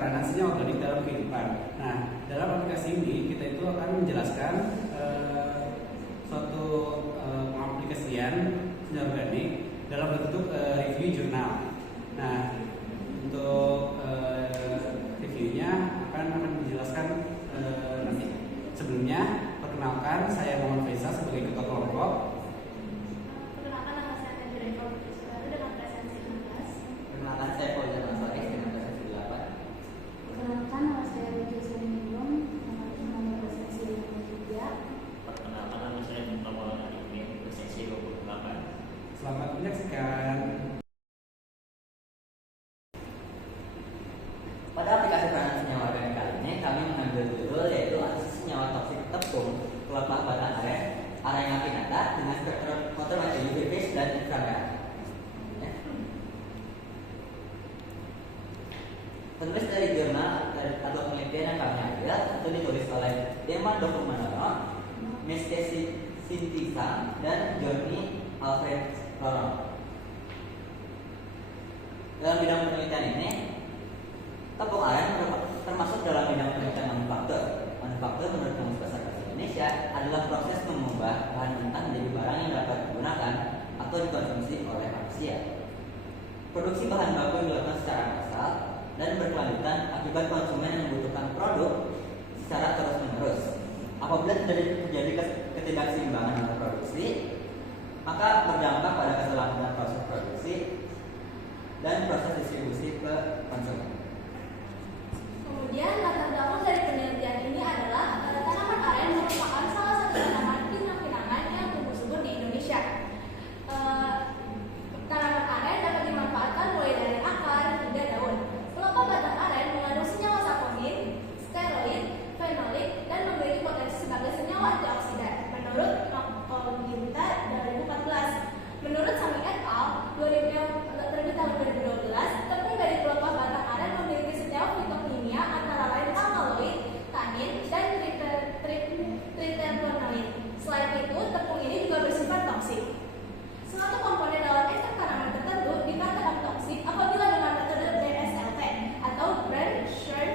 peranan senyawa organik dalam kehidupan. Nah, dalam aplikasi ini kita itu akan menjelaskan suatu pengaplikasian senyawa organik dalam bentuk review jurnal. Nah, untuk reviewnya akan dijelaskan nanti. Sebelumnya, perkenalkan saya Muhammad Faisal sebagai ketua kelompok. Perkenalkan nama saya Tendri Eko baru dengan presensi 16. Perkenalkan saya Fauzan Ansari dengan presensi 8. Perkenalkan nama saya Widi Senium dengan presensi 53. Perkenalkan nama saya Muhammad Arifin, presensi 28. Selamat menyaksikan. Pada aplikasi peranan senyawa organik kali ini kami mengambil judul yaitu analisis senyawa toksik tepung, pelepah batang aren, Arenga pinnata dengan spektrometer UV phase dan inframerah. Ya. Penulis dari jurnal atau penelitian yang kami ambil itu ditulis oleh Deman Dokumandono, Meske Sintisang, dan Johnny Alfred Lorong. Dalam bidang penelitian ini, tepung aren termasuk dalam bidang penelitian manufaktur. Manufaktur menurut Kamus Besar Bahasa Indonesia adalah proses mengubah bahan mentah menjadi barang yang dapat digunakan atau dikonsumsi oleh manusia. Produksi bahan baku yang dilakukan secara massal dan berkelanjutan akibat konsumen yang membutuhkan produk secara terus-menerus. Apabila terjadi ketidakseimbangan dalam produksi, maka berdampak pada keselamatan proses produksi dan proses distribusi ke konsumen. Kemudian latar belakang dari penelitian ini adalah tanaman aren merupakan salah satu tanaman pinang-pinangan yang tumbuh subur di Indonesia. Tanaman aren dapat dimanfaatkan mulai dari akar hingga daun. Pelepah batang aren mengandung senyawa saponin, steroid, fenolik, dan memiliki potensi sebagai senyawa antioksidan. Menurut Kognita 2014, menurut Sami et al. 2000 tahun 2012, tepung dari pelepah batang aren memiliki senyawa fitokimia antara lain amaloid, tanin, dan triterpenoid. Selain itu, tepung ini juga bersifat toksik. Suatu komponen dalam ekstrak tanaman tertentu dikatakan toksik apabila dengan metode BSLT atau Brand Shared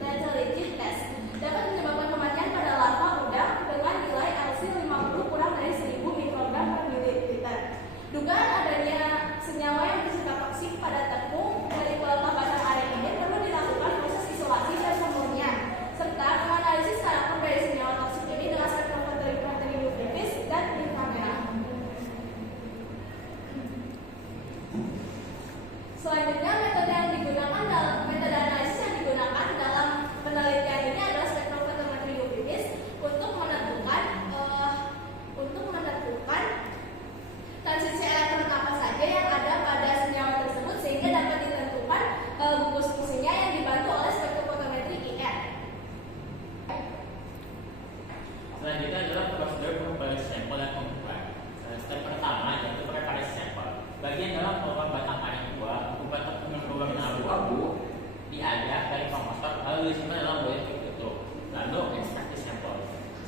Lethality Test dapat menyebabkan kematian pada larva udang dengan nilai LC 50 kurang dari 1000 mikrogram per mililiter. Dugaan adanya senyawa yang bersifat toksik pada tepung dari pelepah batang aren ini perlu dilakukan proses isolasi dan pemurnian serta menganalisis karakter dari senyawa toksik ini dengan spektrometer UV phase dan inframerah. Selanjutnya metode analisis yang digunakan dalam penelitian ini adalah spektrometer UV phase untuk menentukan transisi elektron apa saja yang ada pada senyawa tersebut sehingga dapat ditentukan gugus fungsinya yang dibantu oleh spektrofotometri IR. Selanjutnya adalah prosedur pengumpulan sampel dan pengumpulan. Step pertama yaitu preparasi sampel. Bagian dalam pelepah batang aren buah, ubat tepung yang berwarna abu-abu diayak dari kompostor lalu disimpan dalam boiler tertutup. Lalu ekstraksi sampel.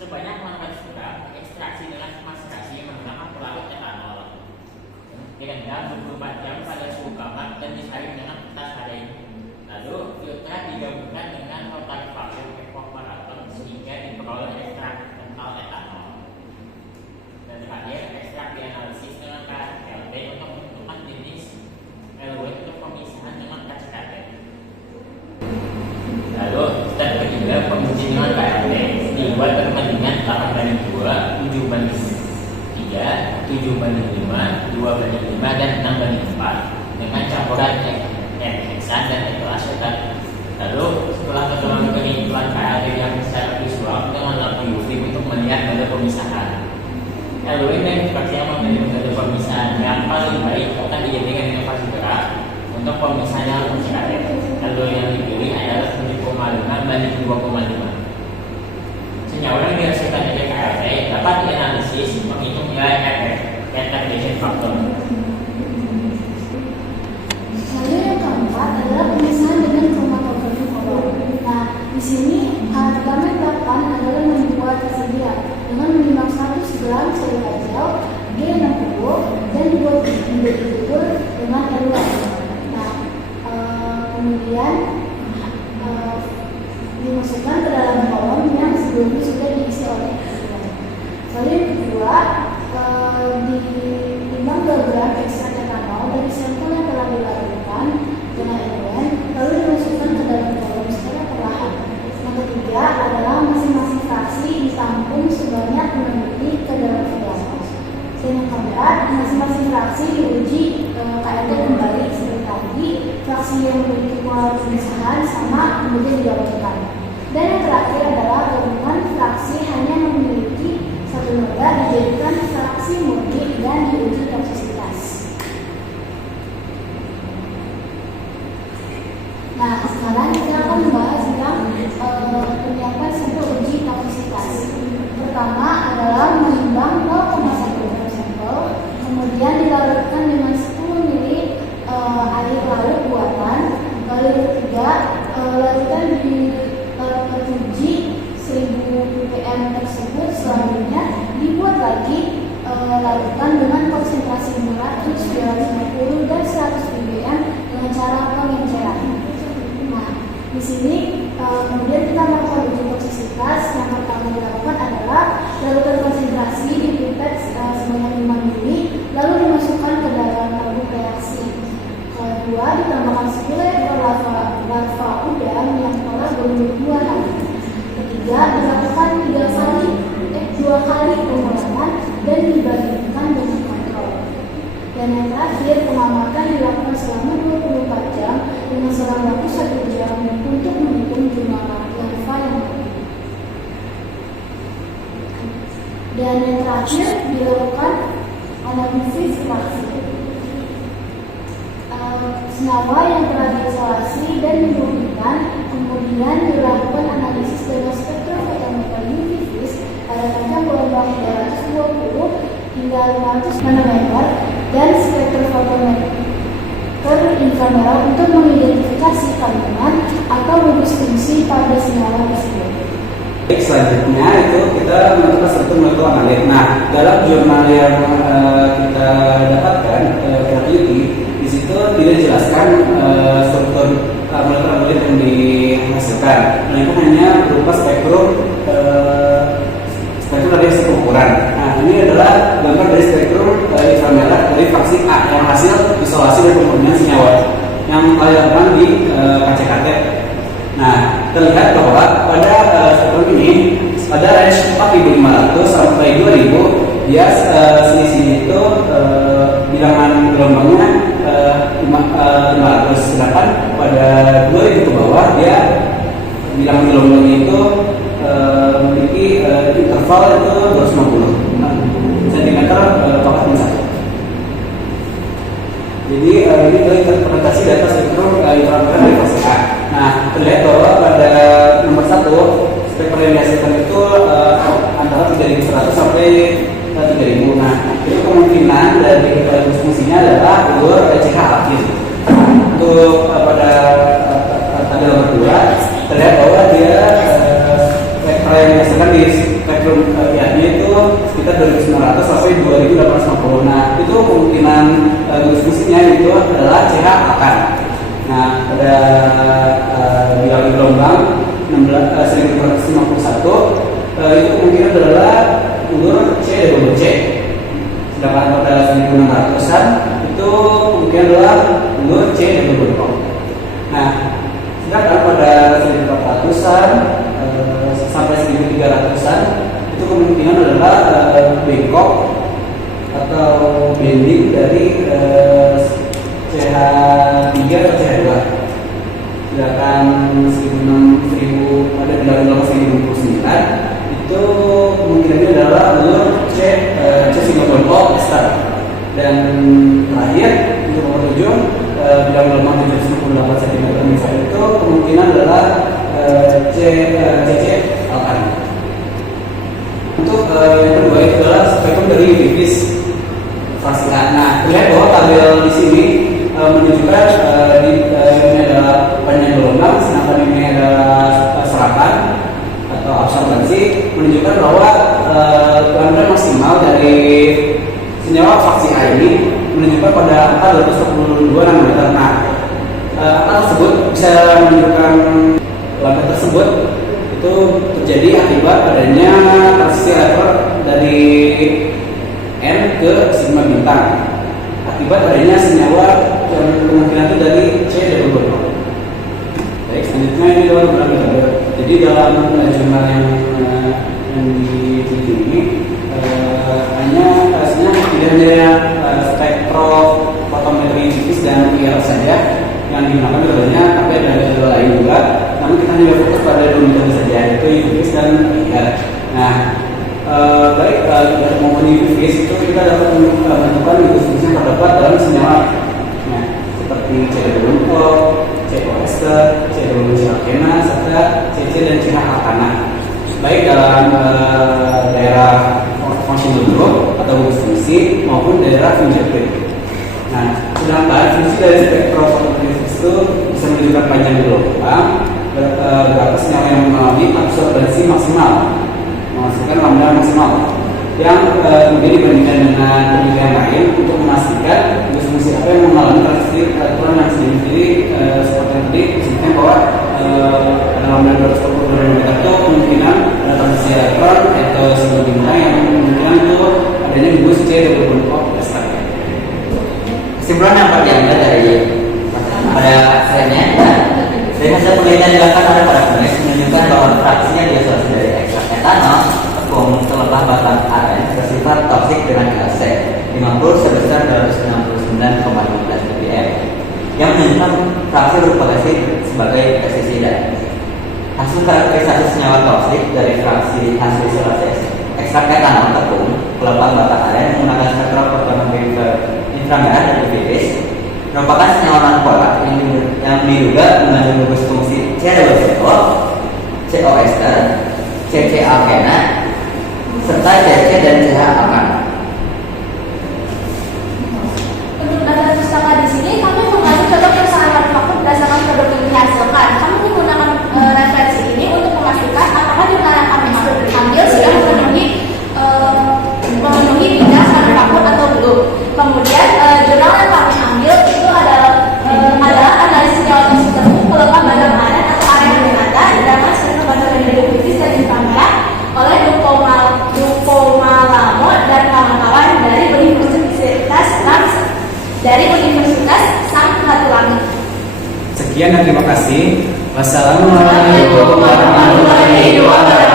Sebanyak 600 gram ekstraksi dengan maserasi menggunakan pelarut etanol. Direndam 24 jam pada suhu kamar dan disaring dengan kertas haring. Lalu filter digabungkan dengan rotary vakum evaporator sehingga diperoleh ekstrak kental etanol. Dan terakhir, ekstrak dianalisis dengan KLB untuk menentukan jenis LW untuk pemisahan dengan KCKT. Lalu step ketiga, penguji dengan KLB dibuat perbandingan 8:2, 7:3, 7:5, 2:5, dan 6:4 dengan campuran heksan dan etoasetat. Lalu setelah pertemuan pengumpulan KLB yang secara visual dengan lampu UV untuk melihat metode pemisahan. LW dan seperti yang memilih metode pemisahan yang paling baik akan dijadikan inovasi berat untuk pemisahan lampu CKT. LW yang dipilih adalah 7,5:2,5. Senyawa yang dihasilkan dari KLB dapat dianalisis menghitung nilai retardation factor. Lalu yang keempat adalah pemisahan dengan kromatografi kolor. Nah, di sini alat kami lakukan adalah membuat tersedia dengan menimbang 100 gram selera gel G60 dan 2 ml dengan RW. Nah, kemudian masing-masing fraksi diuji KRD kembali seperti tadi, fraksi yang memiliki pola pemisahan sama kemudian digabungkan. Dan yang terakhir adalah gabungan fraksi hanya memiliki satu noda dijadikan fraksi murni dan diuji toksisitas. Nah, sekarang kita akan membahas tentang penyiapan sampel uji toksisitas. Pertama adalah menimbang 0,1 gram sampel, kemudian dilarutkan dengan 10 ml air larut buatan. Lalu yang ketiga, larutkan di larut uji 1000 ppm tersebut. Selanjutnya dibuat lagi larutan dengan konsentrasi 500, 250 dan 100 ppm dengan cara pengenceran. Nah, di sini kemudian kita melakukan uji toksisitas. Yang pertama dilakukan adalah larutan konsentrasi di pipet sebanyak 5 ml, lalu dimasukkan ke dalam tabung reaksi. Kedua, ditambahkan 10 ekor larva udang yang telah berumur 2 hari. Ketiga, dilakukan 2 kali pengolahan dan dibandingkan dengan kontrol. Dan yang terakhir, pengamatan dilakukan selama 24 jam dengan selang waktu 1 jam untuk menghitung jumlah larva yang ada. Dan yang terakhir dilakukan analisis fraksi. Senyawa yang telah diisolasi dan dimurnikan kemudian dilakukan analisis dengan spektrofotometer UV vis pada panjang gelombang 320 hingga 500 nanometer dan spektrofotometer inframerah untuk mengidentifikasi kandungan atau gugus fungsi pada senyawa tersebut. Baik, selanjutnya itu kita menentukan struktur molekul analit. Nah, dalam jurnal yang kita dapatkan Creativity, di situ tidak dijelaskan struktur molekul analit yang dihasilkan, melainkan hanya berupa spektrum dari ukuran. Nah, ini adalah gambar dari spektrum inframerah dari fraksi A yang hasil isolasi dan pemurnian senyawa yang dilakukan di KCKT. Nah, terlihat bahwa pada spektrum ini pada range 4.500 sampai 2.000 dia selisihnya itu bilangan gelombangnya 500, sedangkan pada 2.000 ke bawah dia bilangan gelombangnya itu memiliki interval itu 250 cm pangkat min 1. Jadi ini adalah interpretasi data spektrum inframerah dari fase A. Nah, terlihat bahwa pada nomor 1 spektrum yang dihasilkan itu antara 3.100 sampai 3.000. Nah, itu kemungkinan dari fungsinya adalah ulur CH akhir. Untuk pada tanda nomor 2 terlihat bahwa dia spektrum yang dihasilkan di spektrum IAD itu sekitar 2.900 sampai 2.850. Nah, itu kemungkinan fungsinya itu adalah CH akan. Nah, pada bilangan gelombang 1251 itu kemungkinan adalah ulur C double C. Sedangkan pada 1600-an itu kemungkinan adalah ulur C double O. Nah, sedangkan pada 1400-an sampai 1300-an itu kemungkinan adalah bengkok atau bending dari CH3 atau CH2. Sedangkan 1000 pada bilangan gelombang 1029 itu kemungkinannya adalah ulur C50 ester. Dan terakhir untuk nomor 7 bilangan gelombang 798 cm misalnya itu kemungkinan adalah CC alkan. Untuk yang kedua itu adalah spektrum dari UV-vis fraksi A. Nah, terlihat bahwa tabel di sini menunjukkan ini adalah panjang gelombang, sedangkan ini adalah serapan atau absorbansi, menunjukkan bahwa lambda maksimal dari senyawa fraksi A ini menunjukkan pada angka 222 nanometer. Nah, angka tersebut bisa menunjukkan lambda tersebut itu terjadi akibat adanya transisi lever dari N ke sigma bintang akibat adanya senyawa yang kemungkinan itu dari C double bond. Baik, selanjutnya ini adalah beberapa metode. Jadi dalam jurnal yang yang diteliti ini hanya sebenarnya tidak hanya spektrofotometri tipis dan IR saja yang digunakan metodenya, tapi ada metode lain juga. Namun kita hanya fokus pada dua metode saja, yaitu UV dan IR. Nah, baik maupun UV itu kita dapat menentukan fungsi yang terdapat dalam senyawa. Nah, seperti C20, COS, C20-alkena, serta CC dan CH-alkana. Baik dalam daerah functional group atau gugus fungsi maupun daerah fingerprint. Nah, sedangkan fungsi dari spektrofotometri itu bisa menunjukkan panjang gelombang, berapa senyawa yang mengalami absorbensi maksimal, menghasilkan lambda maksimal, yang kemudian dibandingkan dengan penelitian lain untuk memastikan gugus fungsi apa yang mengalami transisi aturan yang sendiri seperti yang tadi disebutkan bahwa ada lambda 240 nanometer itu kemungkinan ada transisi elektron atau simbol bintang yang kemungkinan itu adanya gugus C20 Kesimpulan yang dapat diambil dari pada akhirnya dari hasil penelitian dilakukan oleh para penulis menunjukkan bahwa fraksinya diisolasi dari ekstrak etanol, tepung, terlepas batang aren bersifat toksik dengan ILC 50 sebesar 269,15 ppm yang menunjukkan fraksi berpotensi sebagai pestisida. Hasil karakterisasi senyawa toksik dari fraksi hasil isolasi ekstrak etanol, tepung, terlepas batang aren menggunakan spektrofotometri inframerah dan UV-vis merupakan senyawa nonpolar yang diduga mengandung gugus fungsi C20, COS, CC-alkena, serta CC dan CH-alkana. Untuk data pustaka di sini, kami mengacu contoh persamaan manufaktur berdasarkan produk yang dihasilkan. Kami menggunakan referensi ini untuk memastikan apakah jurnal yang kami ambil sudah memenuhi bidang manufaktur atau belum. Kemudian jurnal yang kami ambil itu adalah analisis senyawa toksik tepung, pelepah batang aren atau aren primata dengan spektrofotometri UV dan inframerah oleh Dukomalamo dan kawan-kawan dari Universitas Samratulangi. Sekian dan terima kasih. Wassalamualaikum warahmatullahi wabarakatuh.